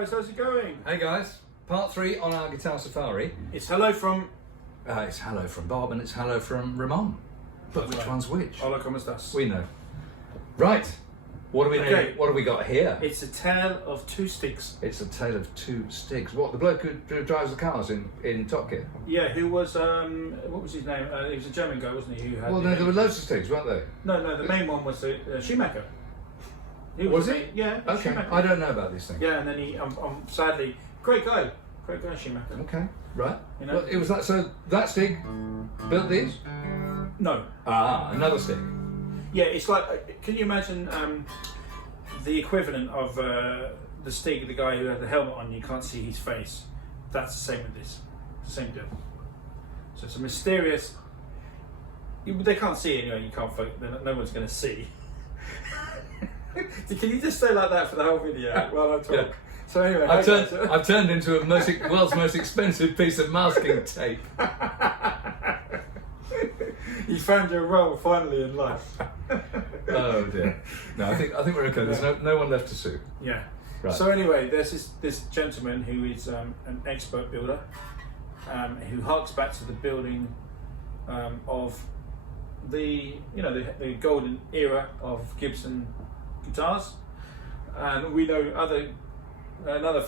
guys, how's it going? Hey guys, part 3 on our guitar safari. It's hello from Bob and it's hello from Ramon. But which one's which? Hola, ¿cómo estás? We know. Right, what do we know? What have we got here? It's a tale of two Stigs. It's a tale of two Stigs. What, the bloke who drives the cars in Top Gear? Yeah, who was, what was his name? He was a German guy, wasn't he? Who had Well, no, there were loads of Stigs, weren't there? No, the main one was Schumacher. Was he? Yeah. Okay, Schumacher. I don't know about these things. Yeah, and then he, sadly, great guy Schumacher. Okay, right. You know? Well, it was that, so that Stig built these? No. Ah, another Stig. Yeah, it's like, can you imagine the equivalent of the Stig, the guy who had the helmet on, you can't see his face. That's the same with this. It's the same deal. So it's a mysterious, they can't see anyway, you can't, no one's going to see. Can you just stay like that for the whole video while I talk? Yeah. So anyway, I've turned into a world's most expensive piece of masking tape. You found your role finally in life. Oh dear. No, I think we're okay. There's no one left to sue. Yeah. Right. So anyway, there's this gentleman who is an expert builder, who harks back to the building of the golden era of Gibson guitars, and we know another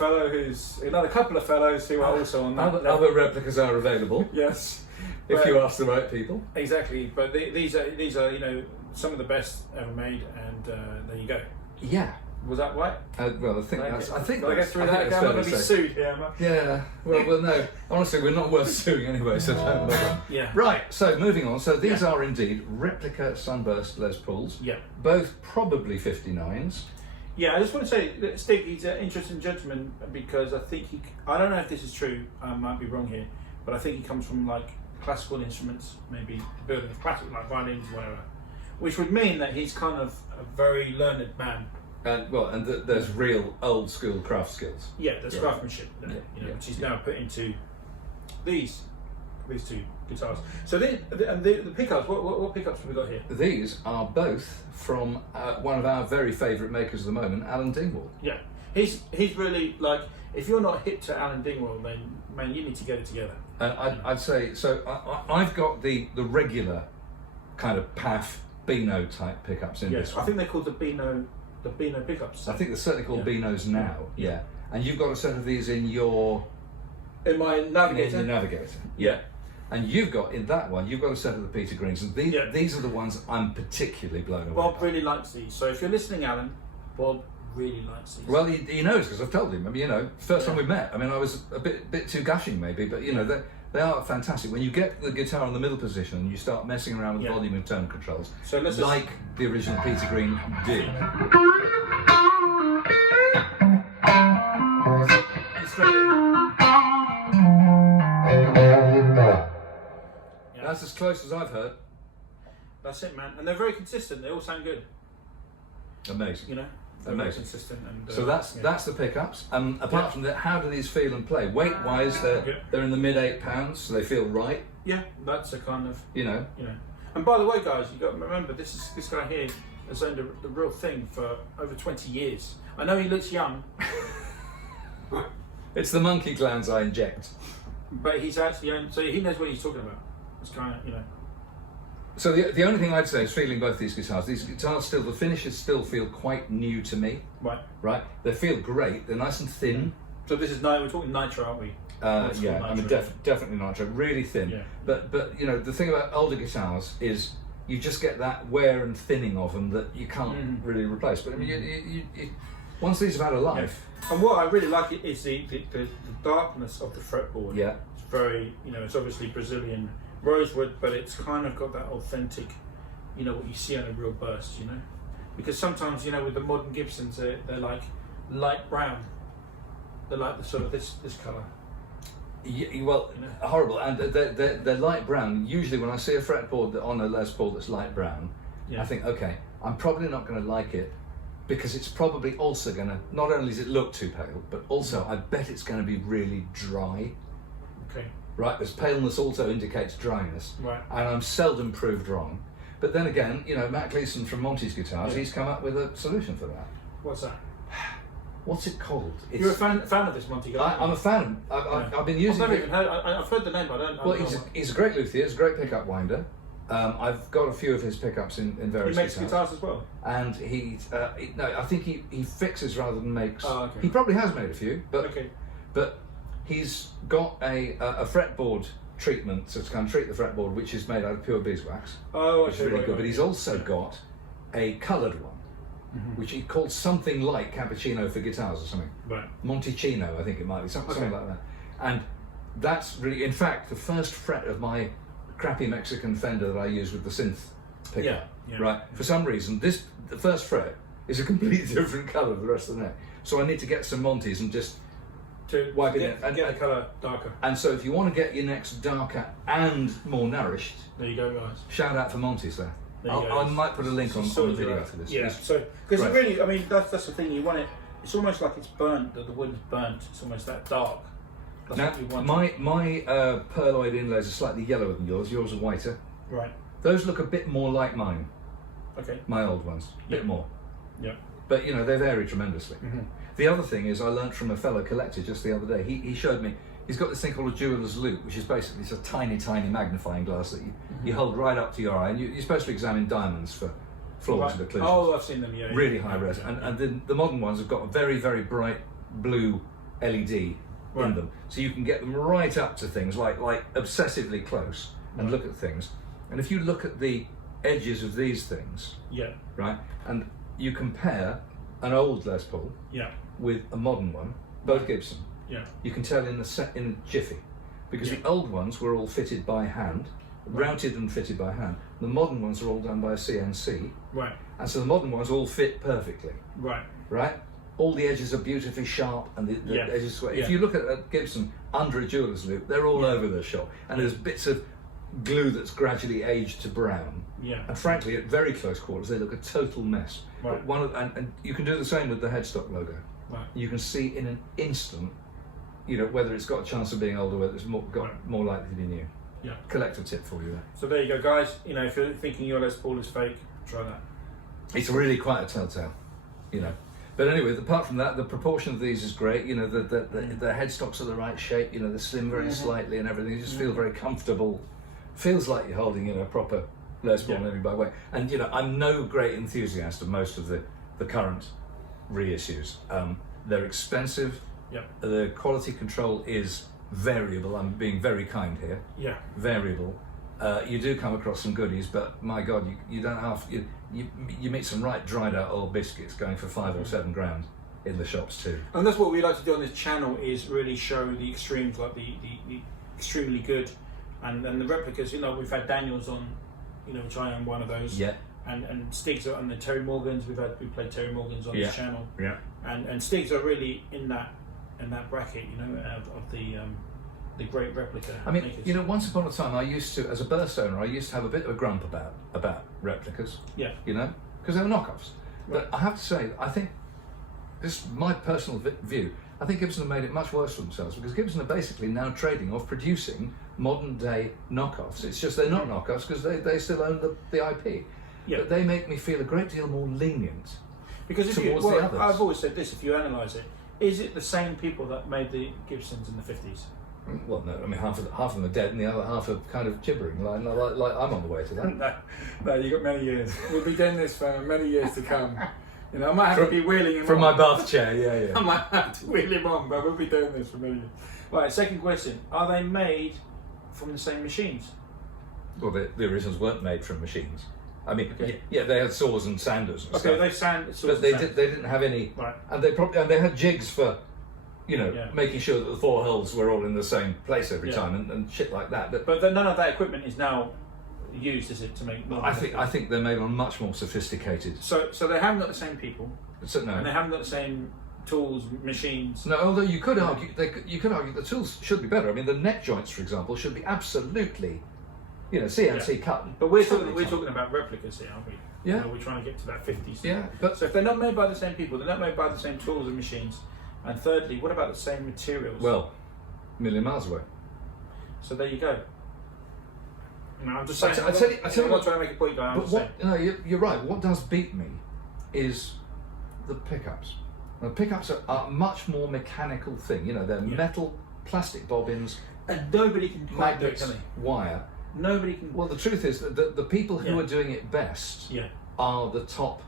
couple of fellows who are also on that. Other replicas are available. Yes. If you ask the right people. Exactly, but these are some of the best ever made, and there you go. Yeah. Was that right? Well, I think that's. I think. I get through that again. I'm going to be sued here, am I? Yeah. Well, no. Honestly, we're not worth suing anyway, so don't bother. Yeah. Right. So moving on. So these are indeed replica Sunburst Les Pauls. Yeah. Both probably 59s. Yeah. I just want to say that Stig, he's an interesting gentleman because I think I don't know if this is true. I might be wrong here, but I think he comes from like classical instruments, maybe the building of classical, like violins, whatever, which would mean that he's kind of a very learned man. And there's real old school craft skills. Yeah, there's craftsmanship there, which he's now put into these two guitars. So the pickups, what pickups have we got here? These are both from one of our very favourite makers at the moment, Alan Dingwall. Yeah, he's really like, if you're not hip to Alan Dingwall, then man, you need to get it together. I'd say so. I've got the regular kind of PAF Beano type pickups in this one. I think they're called the Beano pickups. I think they're certainly called Beanos now. Yeah. And you've got a set of these in my Navigator. In your Navigator. Yeah. And you've got in that one, you've got a set of the Peter Greens, and these are the ones I'm particularly blown away. Bob really likes these. So if you're listening, Alan, Bob really likes these. Well, he knows because I've told him. I mean, first time we met. I mean, I was a bit too gushing maybe, but they are fantastic. When you get the guitar in the middle position and you start messing around with volume and tone controls, so like the original Peter Green did. That's as close as I've heard. That's it, man. And they're very consistent. They all sound good. Amazing. They're very consistent. And, so that's the pickups. Apart from that, how do these feel and play? Weight-wise, they're in the mid £8, so they feel right. Yeah, that's a kind of you know. And by the way, guys, you got to remember this guy here has owned the real thing for over 20 years. I know he looks young. It's the monkey glands I inject. But he's actually owned, so he knows what he's talking about. It's kind of So the only thing I'd say is feeling both these guitars still, the finishes still feel quite new to me. Right. They feel great. They're nice and thin. So this is we're talking nitro, aren't we? Yeah, I mean definitely nitro, really thin. Yeah. But the thing about older guitars is you just get that wear and thinning of them that you can't really replace. But I mean, you, once these have had a life. And what I really like is the darkness of the fretboard. Yeah. It's very, it's obviously Brazilian rosewood, but it's kind of got that authentic, what you see on a real burst, because sometimes with the modern Gibsons they're like light brown, they're like the sort of this colour. Yeah, well, horrible, and they're light brown. Usually when I see a fretboard on a Les Paul that's light brown, I think, okay, I'm probably not going to like it because it's probably also going to, not only does it look too pale, but also I bet it's going to be really dry. Okay. Right, because paleness also indicates dryness. Right. And I'm seldom proved wrong. But then again, Matt Gleason from Monty's Guitars, he's come up with a solution for that. What's that? what's it called? You're a fan of this Monty guy? I'm a fan. I've been using. I've never even heard. I've heard the name, but I don't. Well, he's a great luthier. He's a great pickup winder. I've got a few of his pickups in various. He makes guitars as well. And no, I think he fixes rather than makes. Oh, okay. He probably has made a few, but okay. But he's got a fretboard treatment to kind of treat the fretboard, which is made out of pure beeswax. Oh, which is really good. But he's also got a coloured one, which he called something like cappuccino for guitars or something. Right. Monticino, I think it might be something like that. And that's really, in fact, the first fret of my crappy Mexican Fender that I use with the synth pickup. Yeah. Right. For some reason, the first fret is a completely different colour than the rest of the neck. So I need to get some Monties and just wipe it in. And get the colour darker. And so if you want to get your necks darker and more nourished, there you go, guys. Shout out for Monties there. I might put a link on the video after this. Yeah. So because really, I mean, that's the thing. You want it. It's almost like it's burnt. The wood is burnt. It's almost that dark. That's now, what you want. my pearloid inlays are slightly yellower than yours. Yours are whiter. Right. Those look a bit more like mine. Okay. My old ones, a bit more. Yeah. But you know, they vary tremendously. The other thing is, I learnt from a fellow collector just the other day. He showed me. He's got this thing called a jeweler's loupe, which is basically it's a tiny magnifying glass that you hold right up to your eye, and you're supposed to examine diamonds for flaws and occlusions. Oh, I've seen them. Yeah. Really high res, and the modern ones have got a very bright blue LED in them, so you can get them right up to things like obsessively close and look at things. And if you look at the edges of these things, right, and you compare an old Les Paul with a modern one, both Gibson, you can tell in a jiffy, because the old ones were all fitted by hand, routed and fitted by hand. The modern ones are all done by a CNC, and so the modern ones all fit perfectly. Right. All the edges are beautifully sharp, and the edges square. If you look at a Gibson under a jeweler's loupe, they're all over the shop, and there's bits of glue that's gradually aged to brown. And frankly, at very close quarters, they look a total mess. But and you can do the same with the headstock logo. You can see in an instant, you know, whether it's got a chance of being old or whether it's more likely to be new. Collector tip for you there. So there you go, guys. You know, if you're thinking your Les Paul is fake, try that. It's really quite a telltale, you know. But anyway, apart from that, the proportion of these is great. You know, the headstocks are the right shape. You know, they're slim very slightly and everything. You just feel very comfortable. Feels like you're holding, you know, a proper Les Paul maybe by way. And you know, I'm no great enthusiast of most of the current reissues. They're expensive. The quality control is variable. I'm being very kind here. Variable. You do come across some goodies, but my God, you don't have you meet some right dried out old biscuits going for $5 or $7 grand in the shops too. And that's what we like to do on this channel, is really show the extremes, like the extremely good, and the replicas. You know, we've had Daniels on, you know, which I am one of those. And Stigs are, and the Terry Morgans. We played Terry Morgans on this channel. And Stigs are really in that bracket, you know, of the great replica. I mean, makers. you know, once upon a time, I used to, as a burst owner, I used to have a bit of a grump about replicas. You know, because they were knockoffs. But I have to say, I think, this is my personal view, I think Gibson have made it much worse for themselves, because Gibson are basically now trading off producing modern day knockoffs. It's just they're not knockoffs because they still own the IP. But they make me feel a great deal more lenient. Because towards the others. I've always said this: if you analyse it, is it the same people that made the Gibsons in the 50s? Well, no. I mean, half of them are dead, and the other half are kind of gibbering. Like I'm on the way to that. no, you've got many years. We'll be doing this for many years to come. You know, I might have to be wheeling him from on. my bath chair. Yeah. I might have to wheel him on, but we'll be doing this for many years. Right. Second question: are they made from the same machines? Well, the originals weren't made from machines. I mean, they had saws and sanders and stuff. They sand, but they didn't have any, and they had jigs for, you know, making sure that the 4 holes were all in the same place every time and shit like that. But none of that equipment is now used, is it, to make? I think they're made on much more sophisticated. So they haven't got the same people. No. And they haven't got the same tools, machines. No, although you could argue the tools should be better. I mean, the neck joints, for example, should be absolutely, you know, CNC cut. But we're talking about replicas here, aren't we? Yeah. You know, we're trying to get to that 50s. Yeah. But so if they're not made by the same people, they're not made by the same tools and machines. And thirdly, what about the same materials? Well, a million miles away. So there you go. No, I'm just saying. I tell you, I'm not trying to make a point, but no, you're right. What does beat me is the pickups. The pickups are a much more mechanical thing. You know, they're metal, plastic bobbins, and nobody can quite do it, magnets, can they? wire. Nobody can. Well, the truth is that the people who are doing it best are the top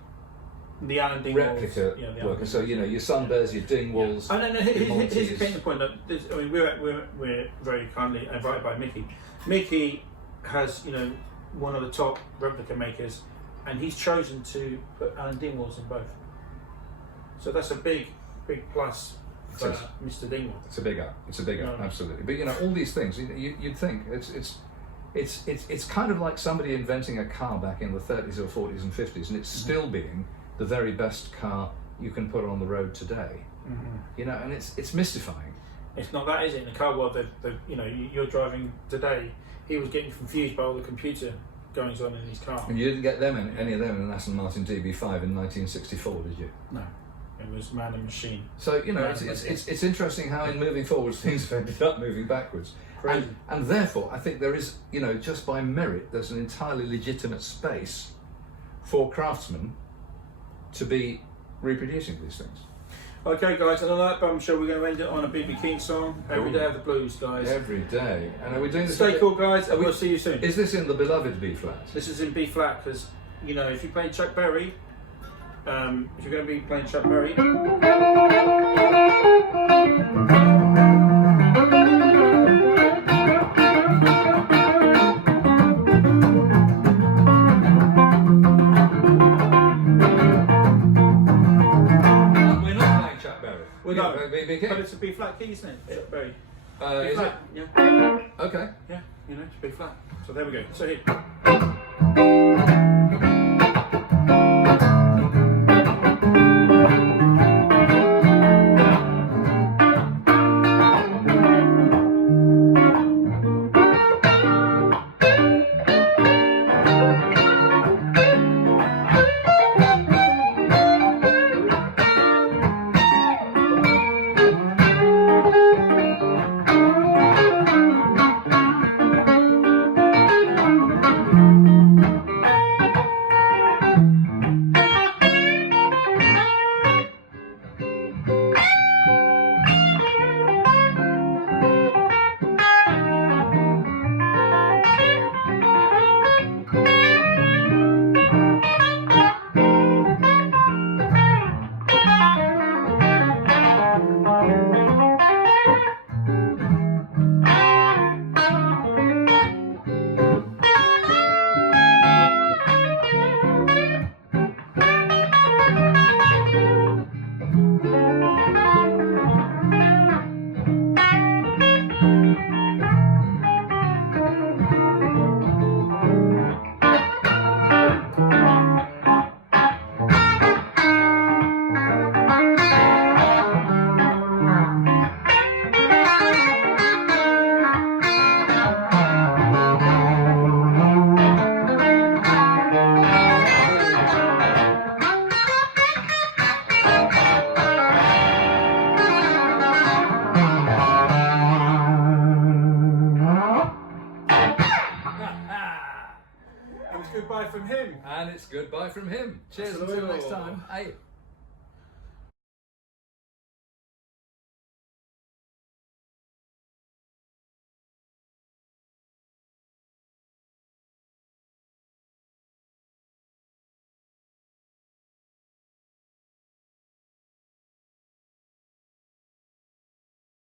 the Alan Dingwalls, replica workers. So you know, your Sunbursts, your Dingwalls. Oh no, here's the point. That I mean, we're very kindly invited by Mickey. Mickey has, you know, one of the top replica makers, and he's chosen to put Alan Dingwalls in both. So that's a big plus for Mr. Dingwall. It's a big up. It's a big up, absolutely. But you know, all these things, you'd think it's kind of like somebody inventing a car back in the 30s or 40s and 50s, and it's still being the very best car you can put on the road today. You know, and it's mystifying. It's not that, is it? In the car world, you know, you're driving today. He was getting confused by all the computer goings on in his car. And you didn't get any of them in an Aston Martin DB5 in 1964, did you? No, it was man and machine. So you know, it's interesting how in moving forwards things have ended up moving backwards. And therefore, I think there is, you know, just by merit, there's an entirely legitimate space for craftsmen to be reproducing these things. Okay, guys, and on that bombshell, we're going to end it on a B.B. King song. Every day of the blues, guys. Every day. And are we doing this? Stay cool, guys, and we'll see you soon. Is this in the beloved B flat? This is in B flat because, you know, if you play Chuck Berry, if you're going to be playing Chuck Berry. But it's a B flat key, isn't it? Chuck Berry. Is flat, it? Yeah. Okay. Yeah, you know, it's B flat. So there we go. So here. Goodbye from him. And it's goodbye from him. Cheers Absolutely. until next time. Hey.